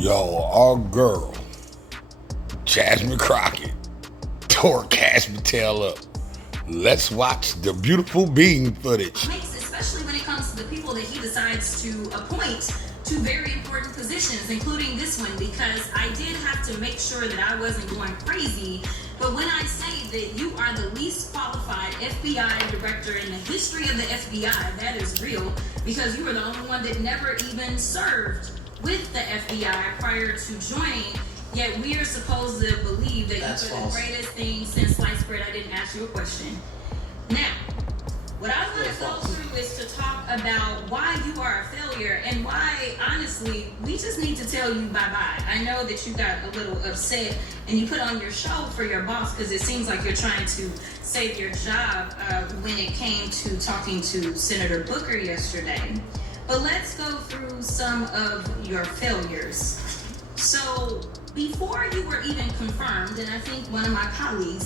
Yo, our girl, Jasmine Crockett, tore Cashman's tail up. Let's watch the beautiful bean footage. Especially when it comes to the people that he decides to appoint to very important positions, including this one, because I did have to make sure that I wasn't going crazy. But when I say that you are the least qualified FBI director in the history of the FBI, that is real, because you were the only one that never even served with the FBI prior to joining. Yet we are supposed to believe that That's you are false. the greatest thing since sliced bread. I didn't ask you a question. Now, what I want to go through is to talk about why you are a failure and why, honestly, we just need to tell you bye-bye. I know that you got a little upset and you put on your show for your boss because it seems like you're trying to save your job when it came to talking to Senator Booker yesterday. But let's go through some of your failures. So before you were even confirmed, and I think one of my colleague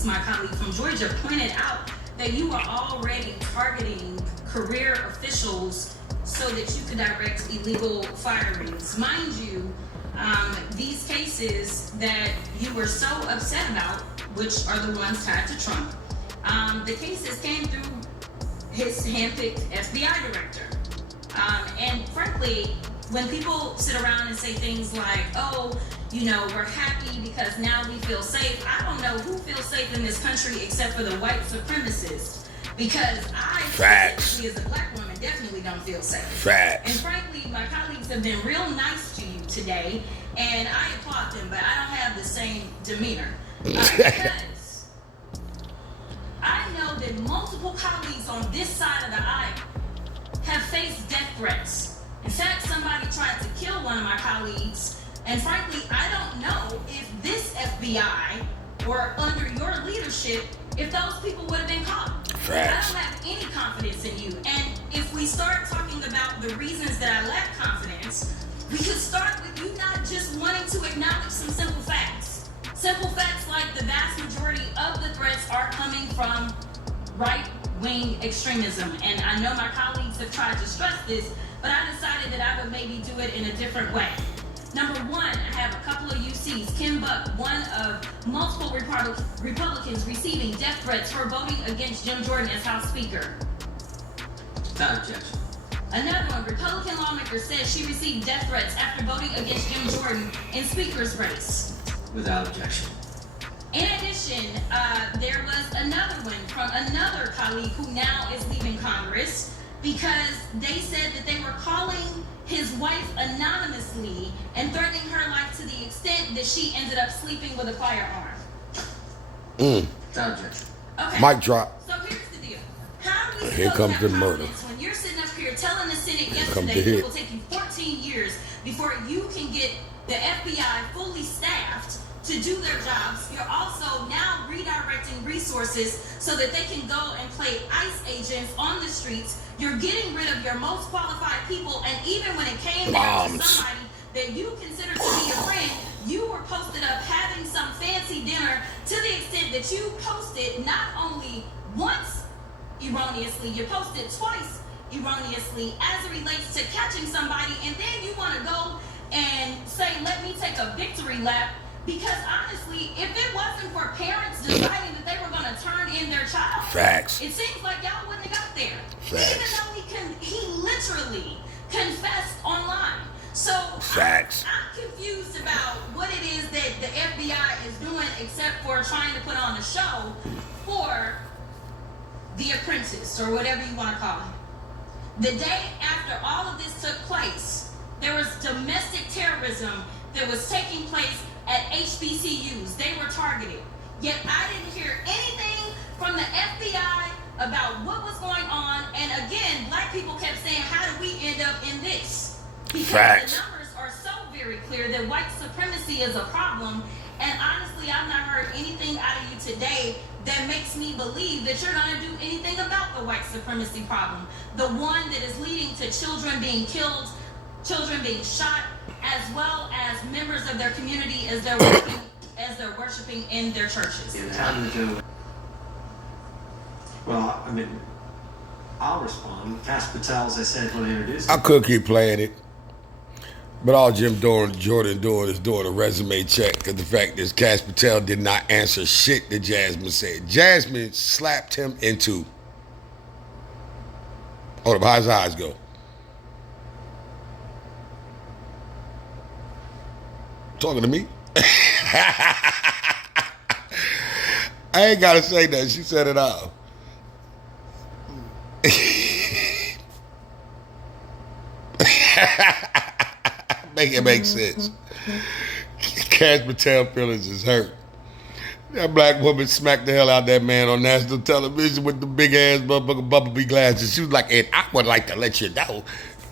from Georgia, pointed out that you are already targeting career officials so that you could direct illegal firings. Mind you, these cases that you were so upset about, which are the ones tied to Trump, the cases came through his handpicked FBI director. And frankly, when people sit around and say things like, oh, you know, we're happy because now we feel safe. I don't know who feels safe in this country except for the white supremacists. Because I, Facts. as a black woman, definitely don't feel safe. Facts. And frankly, my colleagues have been real nice to you today, and I applaud them, but I don't have the same demeanor. Because I know that multiple colleagues on this side of the aisle have faced death threats. In fact, somebody tried to kill one of my colleagues, and frankly, I don't know if this FBI or under your leadership, if those people would have been caught. Facts. I don't have any confidence in you. And if we start talking about the reasons that I lack confidence, we could start with you not just wanting to acknowledge some simple facts. Simple facts like the vast majority of the threats are coming from right-wing extremism. And I know my colleagues have tried to stress this, but I decided that I would maybe do it in a different way. Number one, I have a couple of UCs. Kim Buck, one of multiple Republicans receiving death threats for voting against Jim Jordan as House Speaker. Without objection. Another one, Republican lawmaker says she received death threats after voting against Jim Jordan in Speaker's race. Without objection. In addition, there was another one from another colleague who now is leaving Congress because they said that they were calling his wife anonymously and threatening her life to the extent that she ended up sleeping with a firearm. Without objection. Okay. Mic drop. So here's the deal. How do we Here still comes have the murder. confidence when you're sitting up here telling the Senate comes yesterday the that hit. it will take you 14 years before you can get the FBI fully staffed to do their jobs? You're also now redirecting resources so that they can go and play ICE agents on the streets. You're getting rid of your most qualified people, and even when it came down to somebody that you consider to be a friend, you were posted up having some fancy dinner to the extent that you posted not only once erroneously, you posted twice erroneously as it relates to catching somebody, and then you want to go and say, let me take a victory lap. Because honestly, if it wasn't for parents deciding that they were going to turn in their child, Facts. it seems like y'all wouldn't have got there. Facts. Even though he literally confessed online. So Facts. I'm confused about what it is that the FBI is doing except for trying to put on a show for The Apprentice or whatever you want to call it. The day after all of this took place, there was domestic terrorism that was taking place at HBCUs. They were targeted. Yet I didn't hear anything from the FBI about what was going on. And again, black people kept saying, how did we end up in this? Because Facts. the numbers are so very clear that white supremacy is a problem. And honestly, I've not heard anything out of you today that makes me believe that you're going to do anything about the white supremacy problem. The one that is leading to children being killed, children being shot, as well as members of their community as they're worshiping in their churches. Time to do. Well, I mean, I'll respond. Cass Patel, as I said when I introduced I him. could keep playing it. But all Jordan doing is doing a resume check because the fact is Cash Patel did not answer shit that Jasmine said. Jasmine slapped him into. Hold up, how's his eyes go? Talking to me? I ain't gotta say that. She said it all. Make it make sense. Cash Patel feelings is hurt. That black woman smacked the hell out of that man on national television with the big ass motherfucking bumblebee glasses. She was like, and I would like to let you know.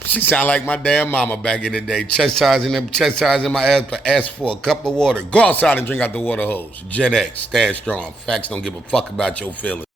She sound like my damn mama back in the day, chastising my ass for ask for a cup of water. Go outside and drink out the water hose. Gen X, stand strong. Facts don't give a fuck about your feelings.